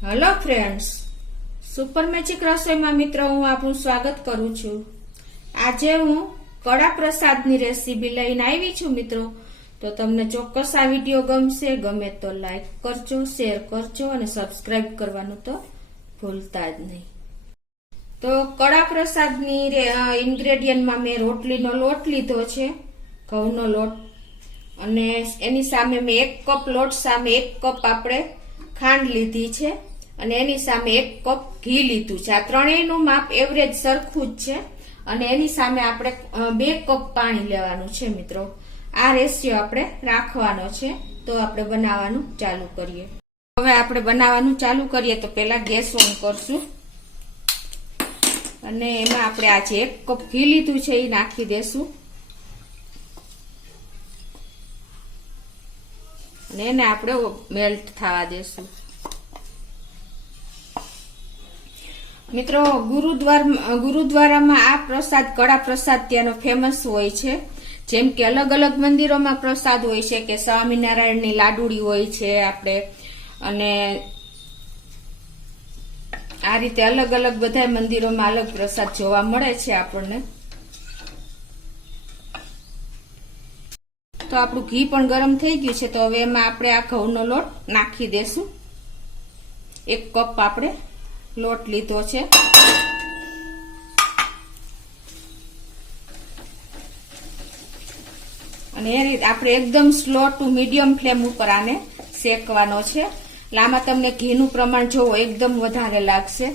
Hello friends, super magic રસોઈમાં મિત્રો હું આપનું સ્વાગત કરું છું। આજે હું કડા પ્રસાદની રેસીપી લઈને આવી છું મિત્રો। તો તમને ચોક્કસ આ વિડીયો ગમશે। ગમે તો લાઈક કરજો, શેર કરજો અને સબસ્ક્રાઇબ કરવાનું તો ભૂલતા જ નહીં। તો કડા પ્રસાદની ઇન્ગ્રેડિયન્ટમાં મેં રોટલીનો લોટ લીધો છે, ઘઉંનો લોટ, અને એની સામે મેં 1 કપ લોટ સામે 1 કપ આપણે ખાંડ લીધી છે અને એની સામે 1 કપ ઘી લીધું છે। આ ત્રણેયનું માપ એવરેજ સરખું જ છે અને એની સામે આપણે 2 કપ પાણી લેવાનું છે મિત્રો। આ રેશિયો આપણે રાખવાનો છે। તો આપણે બનાવવાનું ચાલુ કરીએ। હવે આપણે બનાવવાનું ચાલુ કરીએ તો પહેલા ગેસ ઓન કરશું અને એમાં આપણે આ જે 1 કપ ઘી લીધું છે એ નાખી દેશું અને એને આપણે મેલ્ટ થવા દેશું। મિત્રો ગુરુદ્વારામાં આ પ્રસાદ કડા પ્રસાદ ત્યાંનો ફેમસ હોય છે। જેમ કે અલગ અલગ મંદિરોમાં પ્રસાદ હોય છે કે સ્વામિનારાયણની લાડુડી હોય છે આપણે, અને આ રીતે અલગ અલગ બધા મંદિરોમાં અલગ પ્રસાદ જોવા મળે છે આપણને। તો આપણું ઘી પણ ગરમ થઈ ગયું છે। તો હવે એમાં આપણે આ ઘઉંનો લોટ નાખી દેશું। 1 કપ આપણે લોટ લીધો છે અને એ રીતે આપણે એકદમ સ્લો ટુ મીડિયમ ફ્લેમ ઉપર આને શેકવાનો છે। આમાં તમને ઘીનું પ્રમાણ જોવો એકદમ વધારે લાગશે।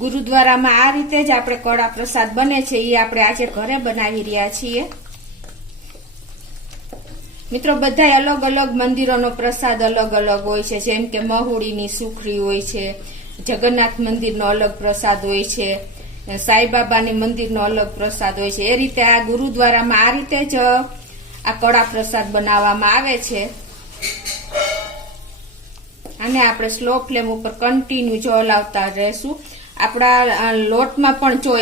ગુરુદ્વારામાં આ રીતે જ આપણે કડા પ્રસાદ બને છે, એ આપણે આજે ઘરે બનાવી રહ્યા છીએ મિત્રો। બધા અલગ અલગ મંદિરોનો પ્રસાદ અલગ અલગ હોય છે। જેમ કે મહુડીની સુખડી હોય છે, જગન્નાથ મંદિરનો અલગ પ્રસાદ હોય છે, સાંઈબાબાની મંદિરનો અલગ પ્રસાદ હોય છે। એ રીતે આ ગુરુદ્વારામાં આ રીતે જ આ કડા પ્રસાદ બનાવવામાં આવે છે। અને આપણે સ્લો ફ્લેમ ઉપર કન્ટિન્યુ જો હલાવતા રહેશું। આપણા લોટમાં પણ જો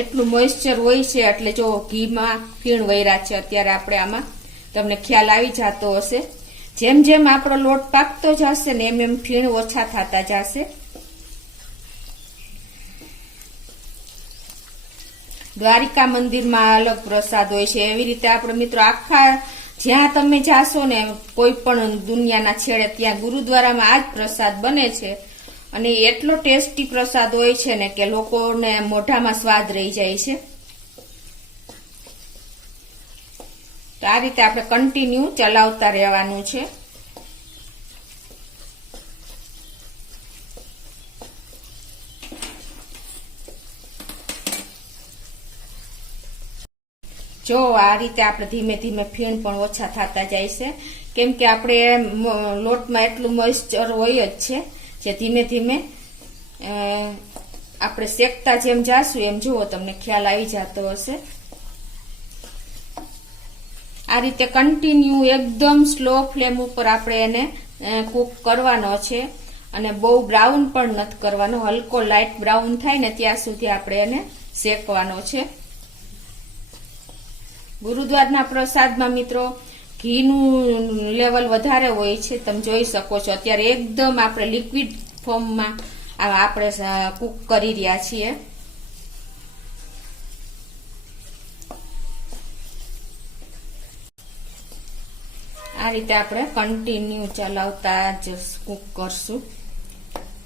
એટલું મોઇસ્ચર હોય છે, એટલે જો ઘીમાં ફીણ વૈરા છે અત્યારે આપણે આમાં તમને ખ્યાલ આવી જતો હશે। જેમ જેમ આપણો લોટ પાકતો જશે ને એમ એમ ફીણ ઓછા થતા જશે। દ્વારિકા મંદિરમાં અલગ પ્રસાદ હોય છે। એવી રીતે આપણે મિત્રો આખા જ્યાં તમે જાશો ને કોઈ પણ દુનિયાના છેડે ત્યાં ગુરુદ્વારામાં આ જ પ્રસાદ બને છે અને એટલો ટેસ્ટી પ્રસાદ હોય છે ને કે લોકોને મોઢામાં સ્વાદ રહી જાય છે। તો આ રીતે આપણે કન્ટિન્યુ ચલાવતા રહેવાનું છે। જો આ રીતે આપણે ધીમે ધીમે ફીણ પણ ઓછા થતા જાય છે, કેમ કે આપણે લોટમાં એટલું મોઇસ્ચર હોય જ છે જે ધીમે ધીમે આપણે શેકતા જેમ જાશું એમ જુઓ તમને ખ્યાલ આવી જતો હશે। આ રીતે કન્ટિન્યુ એકદમ સ્લો ફ્લેમ ઉપર આપણે એને કુક કરવાનો છે અને બહુ બ્રાઉન પણ નથી કરવાનો। હલકો લાઇટ બ્રાઉન થાય ને ત્યાં સુધી આપણે એને શેકવાનો છે। ગુરુદ્વારના પ્રસાદમાં મિત્રો ઘીનું લેવલ વધારે હોય છે, તમે જોઈ શકો છો। અત્યારે એકદમ આપણે લિક્વિડ ફોર્મમાં આપણે કુક કરી રહ્યા છીએ। આ રીતે આપણે કન્ટિન્યુ ચલાવતા જ કુક કરશું।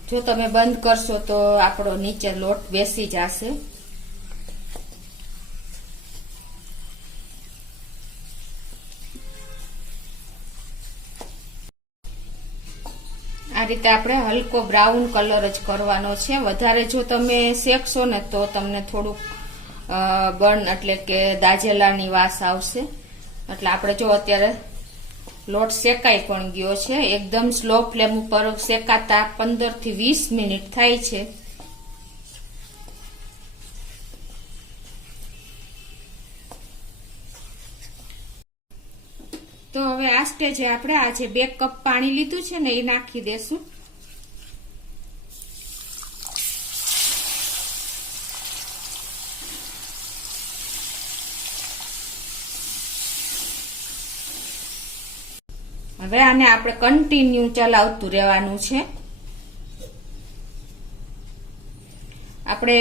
જો તમે બંધ કરશો તો આપણો નીચે લોટ બેસી જશે। આ રીતે આપણે હલકો બ્રાઉન કલર જ કરવાનો છે। વધારે જો તમે શેકશો ને તો તમને થોડુંક બર્ન એટલે કે દાજેલાની વાસ આવશે। એટલે આપણે જો અત્યારે લોટ શેકાઈ પણ ગયો છે। એકદમ સ્લો ફ્લેમ ઉપર શેકાતા 15 થી 20 મિનિટ થાય છે। તો હવે આ સ્ટેજે આપણે આ જે 2 કપ પાણી લીધું છે ને એ નાખી દેશું। હવે આને આપણે કન્ટિન્યુ ચલાવતું રહેવાનું છે। આપણે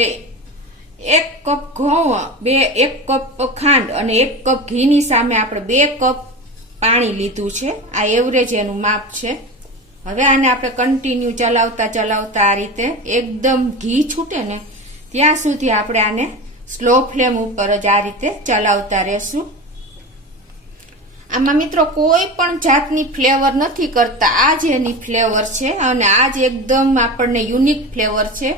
1 કપ ઘઉં, 1 કપ ખાંડ અને 1 કપ ઘીની સામે આપણે 2 કપ પાણી લીધું છે. આ એવરેજ એનું માપ છે. હવે આને આપણે કન્ટિન્યુ ચલાવતા આ રીતે એકદમ ઘી છૂટે ને ત્યાં સુધી આપણે આને સ્લો ફ્લેમ ઉપર જ આ રીતે ચલાવતા રહેશું. આમાં મિત્રો કોઈ પણ જાતની ફ્લેવર નથી કરતા. આ જ એની ફ્લેવર છે અને આ જ એકદમ આપણને યુનિક ફ્લેવર છે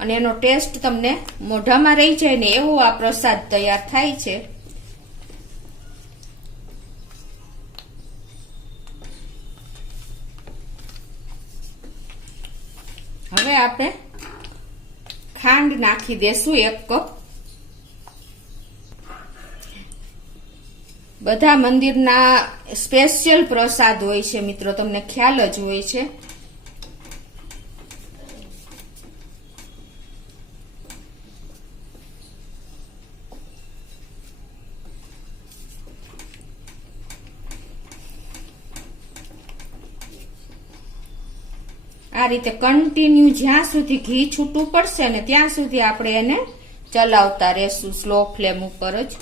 અને એનો ટેસ્ટ તમને મોઢામાં રહી જાય ને એવો આ પ્રસાદ તૈયાર થાય છે. હવે આપણે ખાંડ નાખી દેશું 1 કપ. બધા મંદિરના સ્પેશિયલ પ્રસાદ હોય છે મિત્રો, તમને ખ્યાલ જ હોય છે. આ રીતે કન્ટિન્યુ જ્યાં સુધી ઘી છૂટું પડશે ને ત્યાં સુધી આપણે એને ચલાવતા રહેશું સ્લો ફ્લેમ ઉપર જ.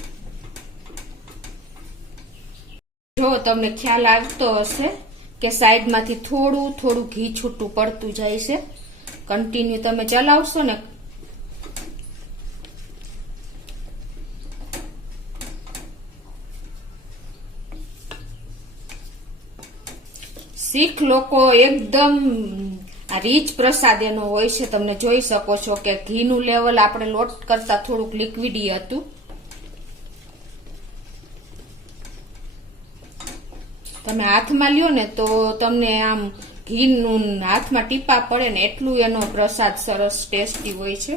જો તમને ખ્યાલ આવતો હશે કે સાઈડમાંથી થોડું થોડું ઘી છૂટું પડતું જાય છે. કન્ટિન્યુ તમે ચલાવશો ને શીખ લોકો એકદમ આ રીચ પ્રસાદ એનો હોય છે. તમને જોઈ શકો છો કે ઘીનું લેવલ આપણે લોટ કરતા થોડુંક લિક્વિડી હતું. તમે હાથમાં લ્યો ને તો તમને આમ ઘીનું હાથમાં ટીપા પડે ને એટલું એનો પ્રસાદ સરસ ટેસ્ટી હોય છે.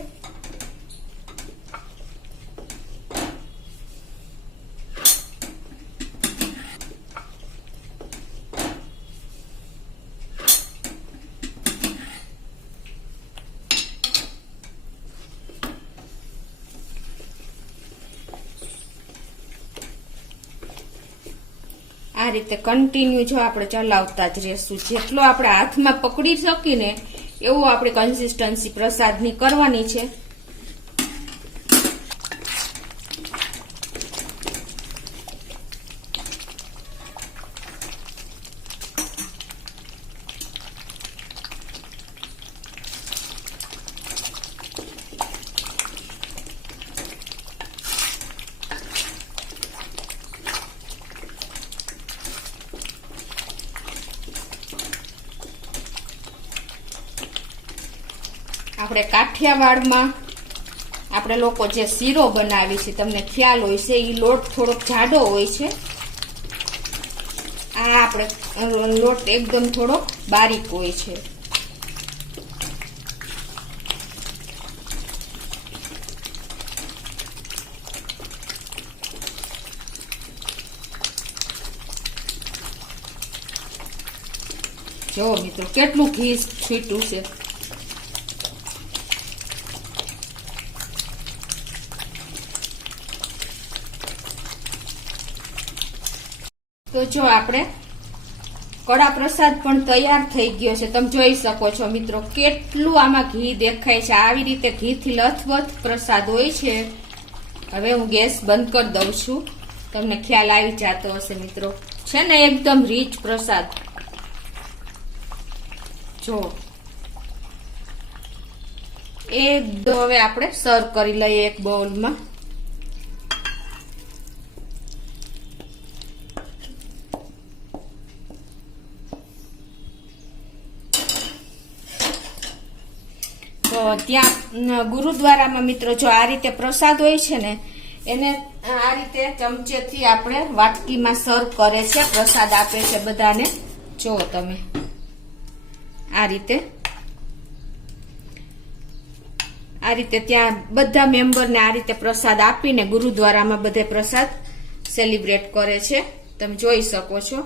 આ રીતે કન્ટિન્યુ જો આપણે ચલાવતા જ રહેશું. જેટલો આપણે હાથમાં પકડી શકીને એવું આપણે કન્સિસ્ટન્સી પ્રસાદની કરવાની છે. આપણે કાઠિયાવાડમાં આપણે લોકો જે શીરો બનાવી છે તમને ખ્યાલ હોય છે, એ લોટ થોડોક જાડો હોય છે. આ આપણે લોટ એકદમ થોડોક બારીક હોય છે. જો મિત્રો કેટલું ઘી છૂટ્યું છે. તો જો આપણે કડા પ્રસાદ પણ તૈયાર થઈ ગયો છે. તમે જોઈ શકો છો મિત્રો કેટલું આમાં ઘી દેખાય છે. આવી રીતે ઘીથી લથબથ પ્રસાદ હોય છે. હવે હું ગેસ બંધ કરી દઉં છું. તમને ખ્યાલ આવી જતો હશે મિત્રો, છે ને એકદમ રીચ પ્રસાદ. જો એકદમ. હવે આપણે સર્વ કરી લઈએ એક બાઉલમાં. તો ત્યાં ગુરુદ્વારામાં મિત્રો જો આ રીતે પ્રસાદ હોય છે ને એને આ રીતે ચમચેથી આપણે વાટકીમાં સર્વ કરે છે, પ્રસાદ આપે છે બધાને. જો તમે આ રીતે ત્યાં બધા મેમ્બરને આ રીતે પ્રસાદ આપીને ગુરુદ્વારામાં બધે પ્રસાદ સેલિબ્રેટ કરે છે. તમે જોઈ શકો છો.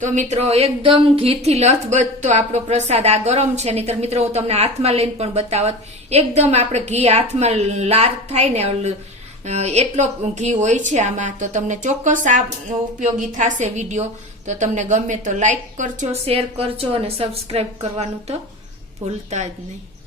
તો મિત્રો એકદમ ઘીથી લથબથ તો આપણો પ્રસાદ આ ગરમ છે. નહીતર મિત્રો હું તમને હાથમાં લઈને પણ બતાવત. એકદમ આપણે ઘી હાથમાં લાર થાય ને એટલો ઘી હોય છે આમાં. તો તમને ચોક્કસ આ ઉપયોગી થશે વિડીયો. તો તમને ગમે તો લાઈક કરજો, શેર કરજો અને સબસ્ક્રાઈબ કરવાનું તો ભૂલતા જ નહીં.